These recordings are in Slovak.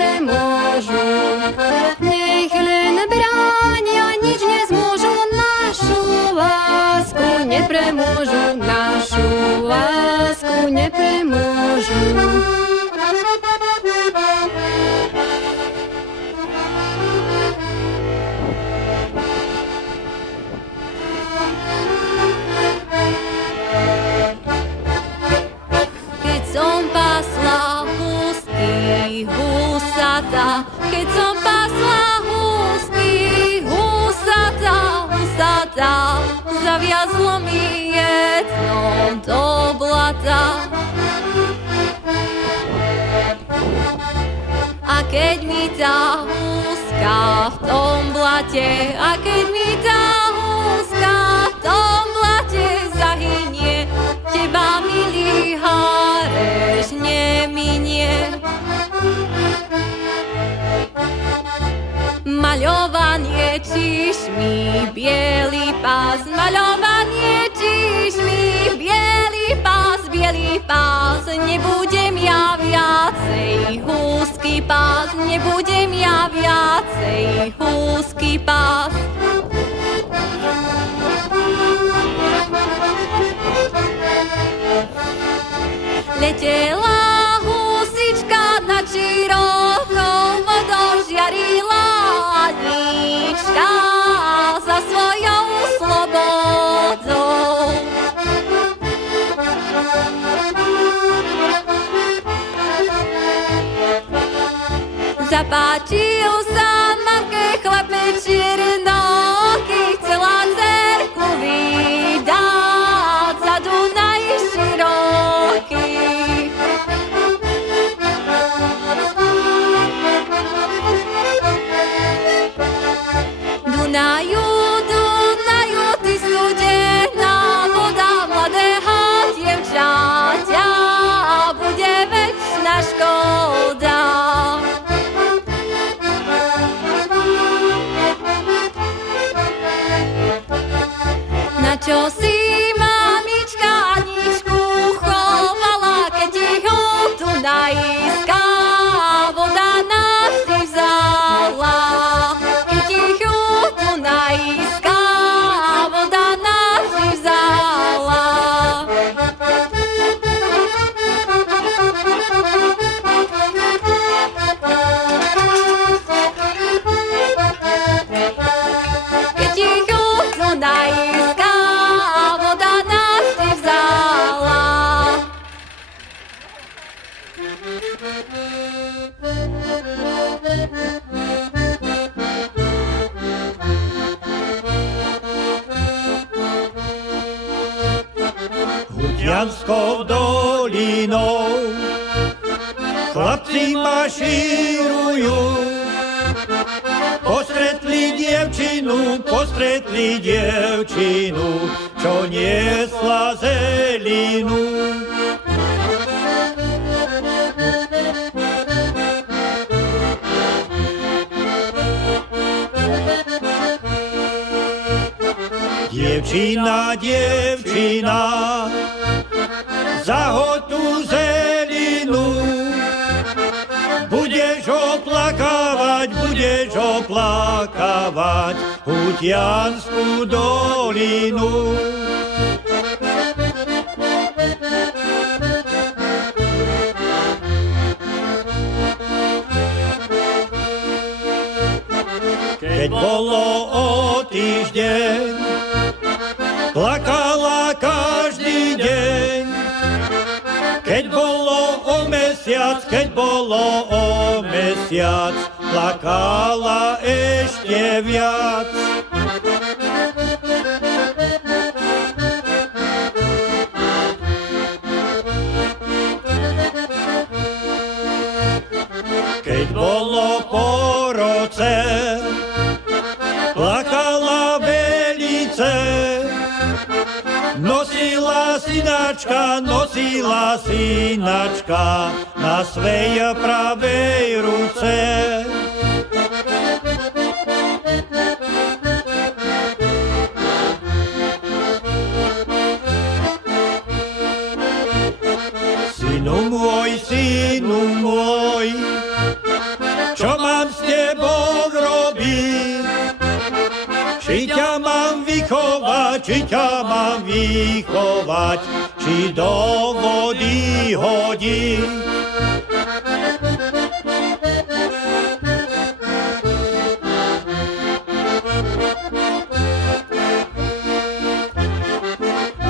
nepremôžu. Nech len bránia, nič nezmôžu našu lásku, nepremôžu našu lásku, nepremôžu. Keď som pasla husky, husata, keď som pasla husky, husata, husata, zaviazlo mi jedno do blata. A keď mi tá húska v tom blate, a keď mi tá húska v tom blate zahynie, teba, milý Hareš, neminie. Maľovanie čišmi, bielý pás, maľovanie čišmi, bielý pás, nebudem ja viacej húsky pás, nebudem ja viacej húsky pás. Letela husička nad širokou vodou, žiarila Anička za svojou slobodou. Zapáčil sa mamke chlapec černoký, chcela dcerku vydať za Dunaj široký. Dunaju, Dunaju, ty studená voda mladého dievčaťa, bude večná škoda. Na čo si mamička Aničku chovala, keď ich od Dunajská voda navždy vzala? Keď ich od Dunajská voda navždy vzala. Keď ich od Dunajská voda navždy vzala. Hutianskou dolinou chlapci mašírujú, postretli dievčinu, čo niesla zelinu. Dievčina, zahod tú zelinu, budeš oplakávať Hutianskú dolinu. Keď bolo o týždeň, plakala každý deň. Keď bolo o mesiac, plakala ešte viac. Keď bolo po roce, plakala velice. Nosila synačka na svej pravej ruce. Synu môj, vychovať, či ťa mám vychovať, či do vody hodiť.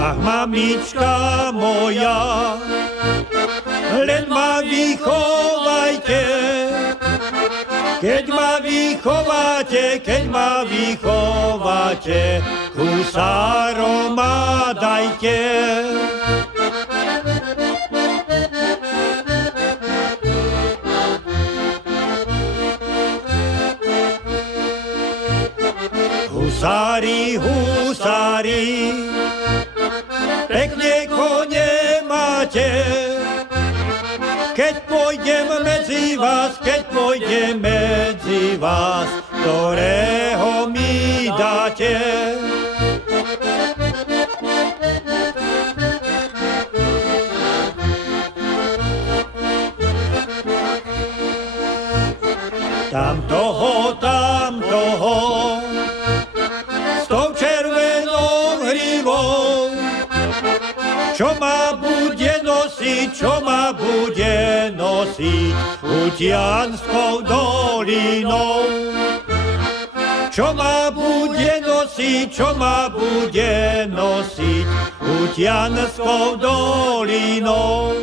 Ach, mamička moja, len ma vychovajte, keď ma vychováte, husárom ma dajte. Husári, husári, pekne kone máte, keď pôjdem medzi vás, ktorého mi dáte. Tam toho, s tou červenou hrivou, čo ma bude nosiť Utianskou dolinou. Čo ma bude nosiť Utianskou dolinou.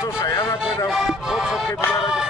Слушай, я нападал, вот, кeby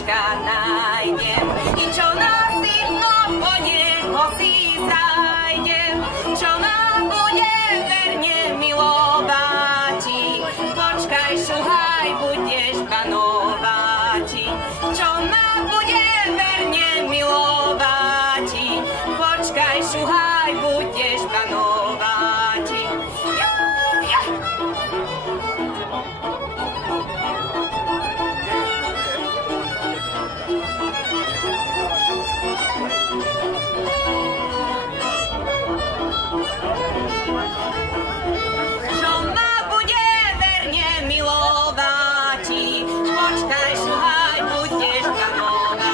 Ježiška nájdem. I čo nás zimno po neho si zájdem, čo nám bude verne milovati. Počkaj, šuhaj, budeš panovati. Čo nám bude verne milovati. Počkaj, šuhaj, budeš panovati. Čo ma bude verne milovati. Počkaj, šuhaj, budeš panovati.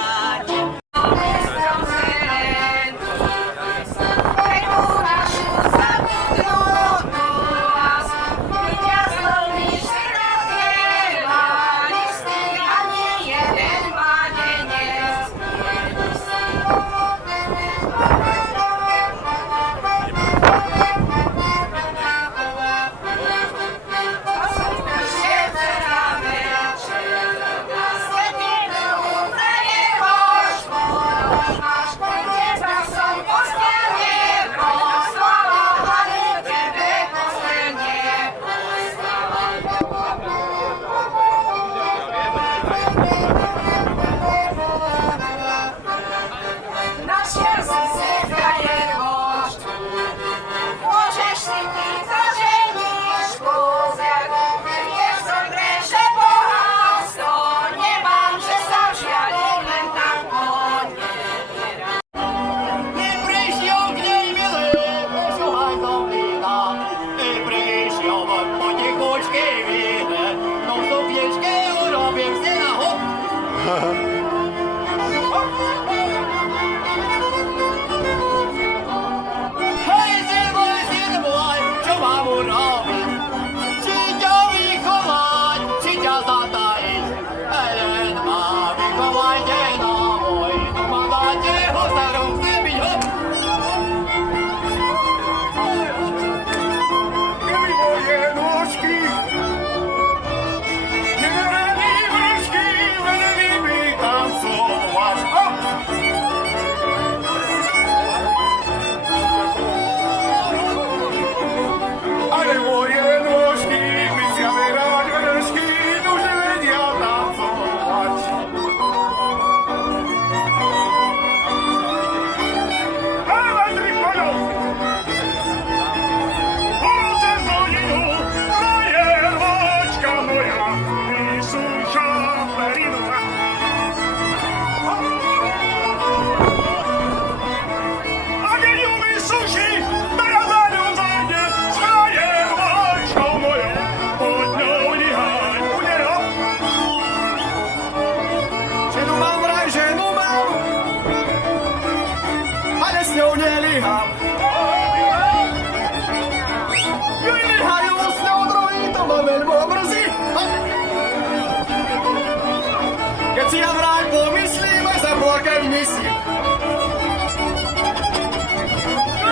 Keď si ja vraj pomyslím, aj sa plakať myslím.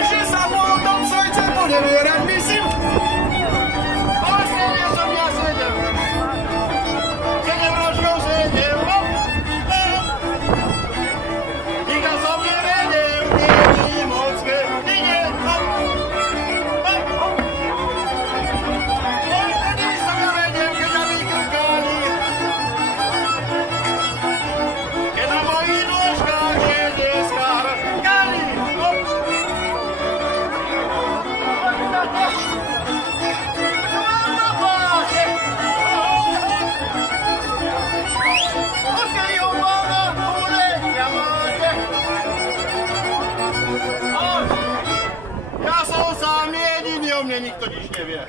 Že sa po tom svojce ponevierať myslím. Vlastne ja som ja sedem. Sedem ročkov sedem. Nikda som nevedel, nie mocké, nie. Vtedy som ja vedel, keď ja vykrkali. Keď na mojich nôžkách je deskár kali. Ja som sám jediný, o mne nikto nič nevie.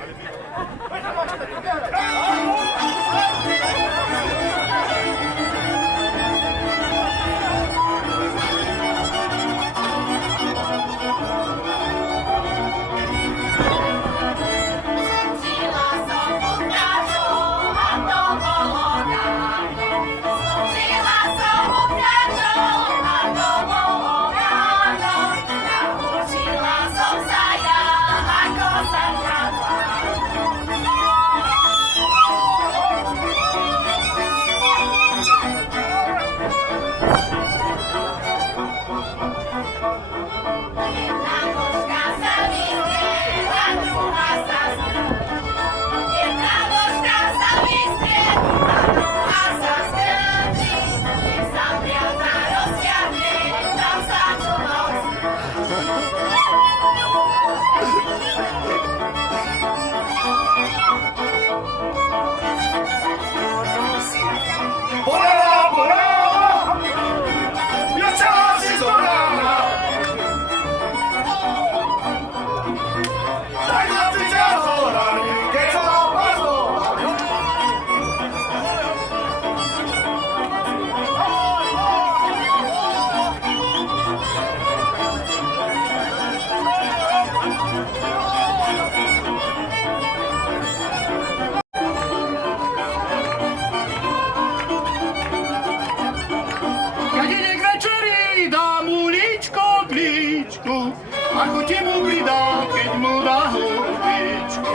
ako ti mu pridá, keď mu dá hlubičku.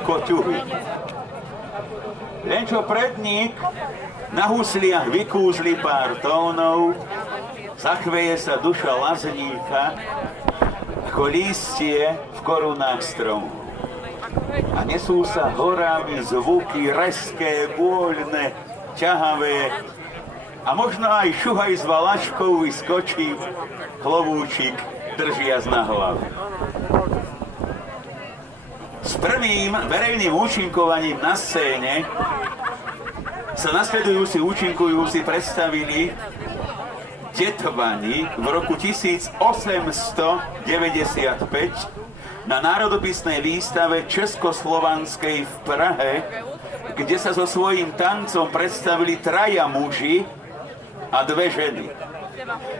Koťuhy. Len čo predník na husliach vykúzli pár tónov, zachveje sa duša lazníka ako lístie v korunách stromu. A nesú sa horami zvuky rezké, voľné, ťahavé a možno aj šuhaj z valaškou vyskočí klovúčik držiac na hlavu. S prvým verejným účinkovaním na scéne sa nasledujúci účinkujúci predstavili tetovani v roku 1895 na národopisnej výstave Českoslovanskej v Prahe, kde sa so svojím tancom predstavili traja muži a dve ženy.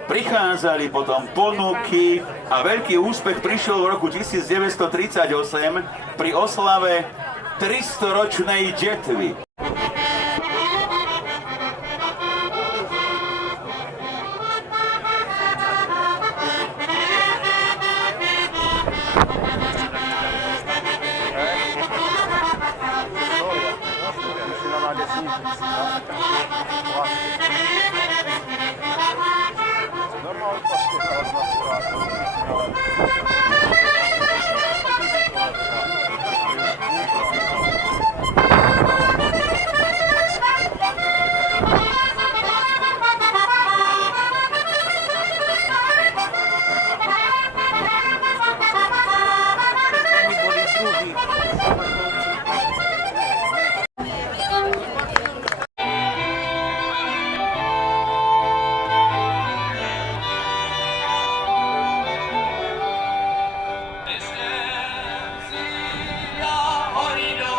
Prichádzali potom ponuky a veľký úspech prišiel v roku 1938 pri oslave 300-ročnej detvy. Hori do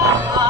Thank you.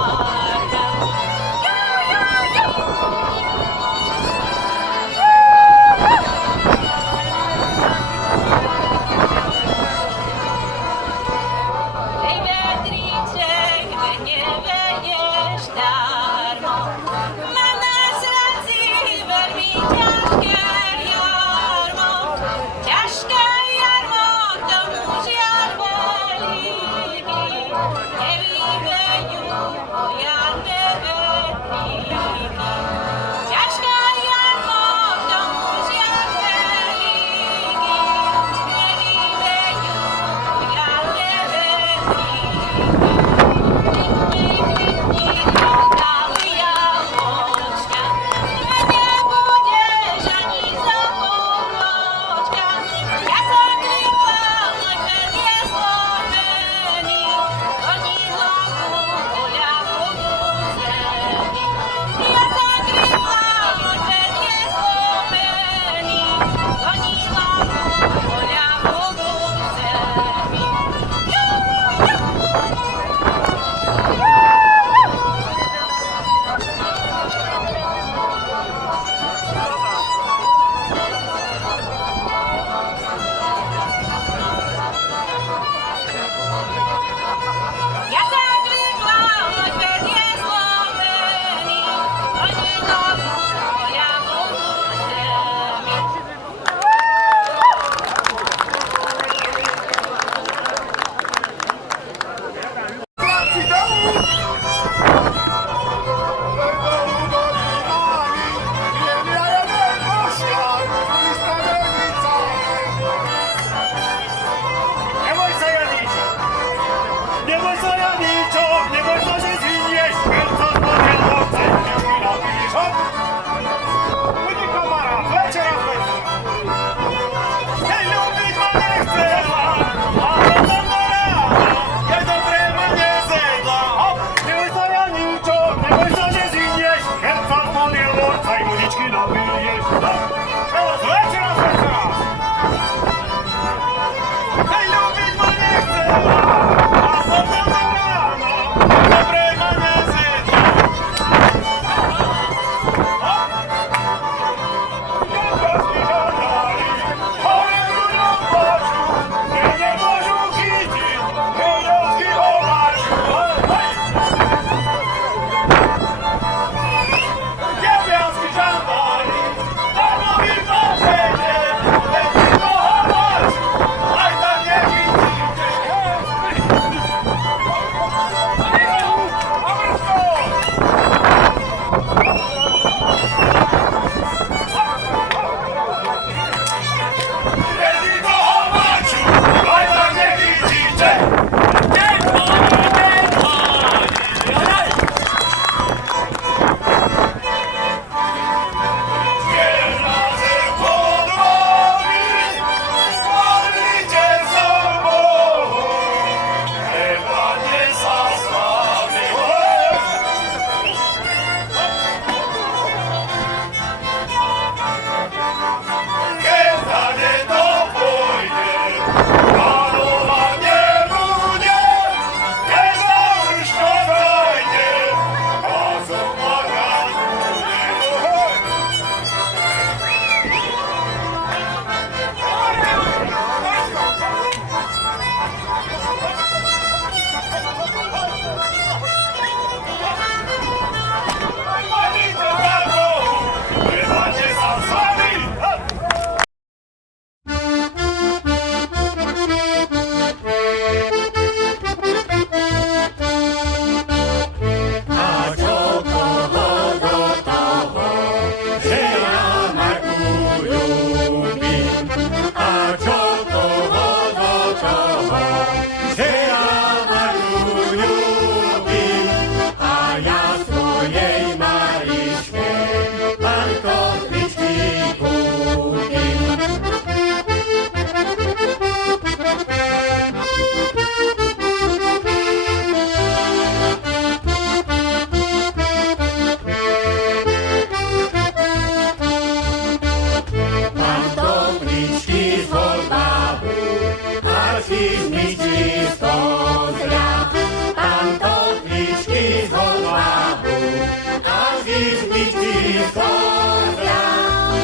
skozla,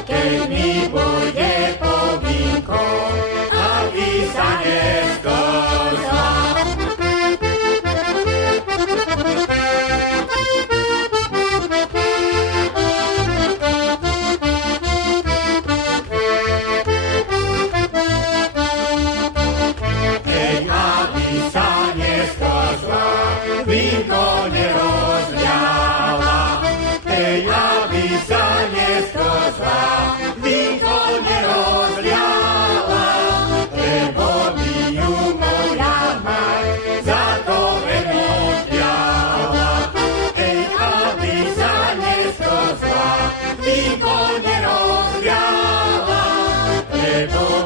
keď mi bude po vínku, aby sa neskozla. Hej, aby sa neskozla, vínko nerozliala. Hej, aby sa neskozla, vínko nerozliala. Lebo mi ju moja mať za to veľmi ťala. Hej, aby sa neskozla, vínko nerozliala. Lebo